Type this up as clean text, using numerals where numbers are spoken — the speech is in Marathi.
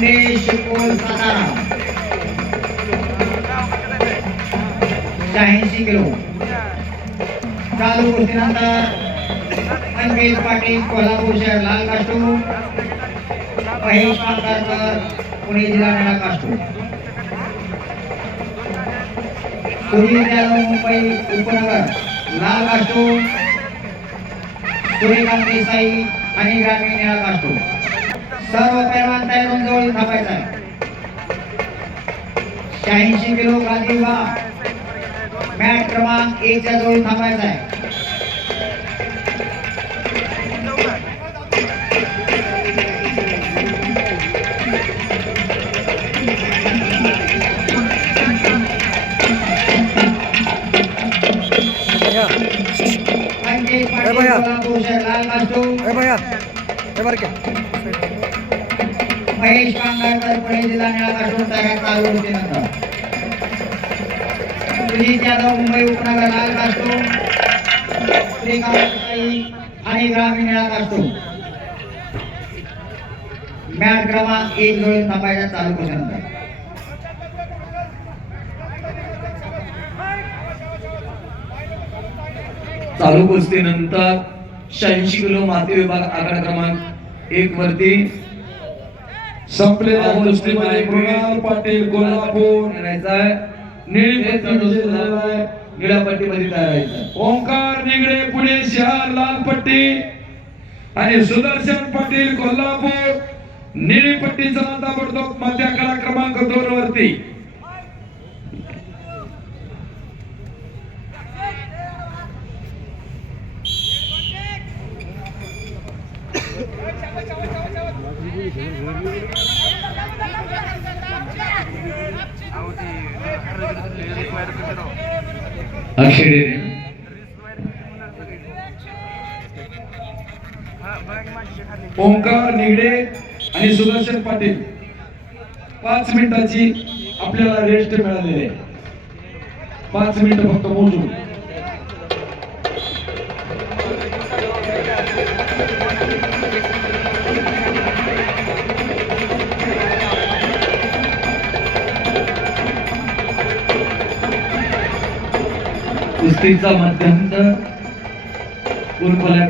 Khandesh pole Satara 86 kilo. चालू कुस्तीनंतर अंकित पाटील कोल्हापूर शहर लाल कास्टूम, महेश पांकारकर पुणे जिल्हा निळा कास्टूम, सुनील यादव मुंबई उपनगर लाल कास्टूम, सूर्यकांत देसाई आणि ग्रामीण निळा कास्टूम। सर्व पैलवान तयार होऊन जवळ थांबायचा आहे। 86 किलो गादी विभाग मॅट क्रमांक 1 च्या जवळ थांबायचा आहे। महेश पांकारकर पुणे जिल्हा निळा कास्टूम तयार चालू होतीनंतर सुनील यादव मुंबई उपनगर लाल कास्टूम, सूर्यकांत देसाई आणि ग्रामीण निळा कास्टूम। मॅट क्रमांक 1 जवळ थांबायचा चालू कुस्तीनंतर। चालू कुस्तीनंतर 86 किलो माती विभाग आखाडा क्रमांक 1 वरती संपलेल्या कुस्तीमध्ये मृणाल पाटील कोल्हापूर निळी निळ्या पट्टीमध्ये तयार व्हायचं। ओंकार निगडे पुणे शहर लाल पट्टी आणि सुदर्शन पाटील कोल्हापूर निळी पट्टीचा ताबडतोब मध्य आखाडा क्रमांक 2 वरती। ओंकार निगडे आणि सुदर्शन पाटील 5 मिनिटाची आपल्याला रेस्ट मिळालेली आहे। 5 मिनिट फक्त मोजू। कुस्तीचा मध्यंतर उर्फला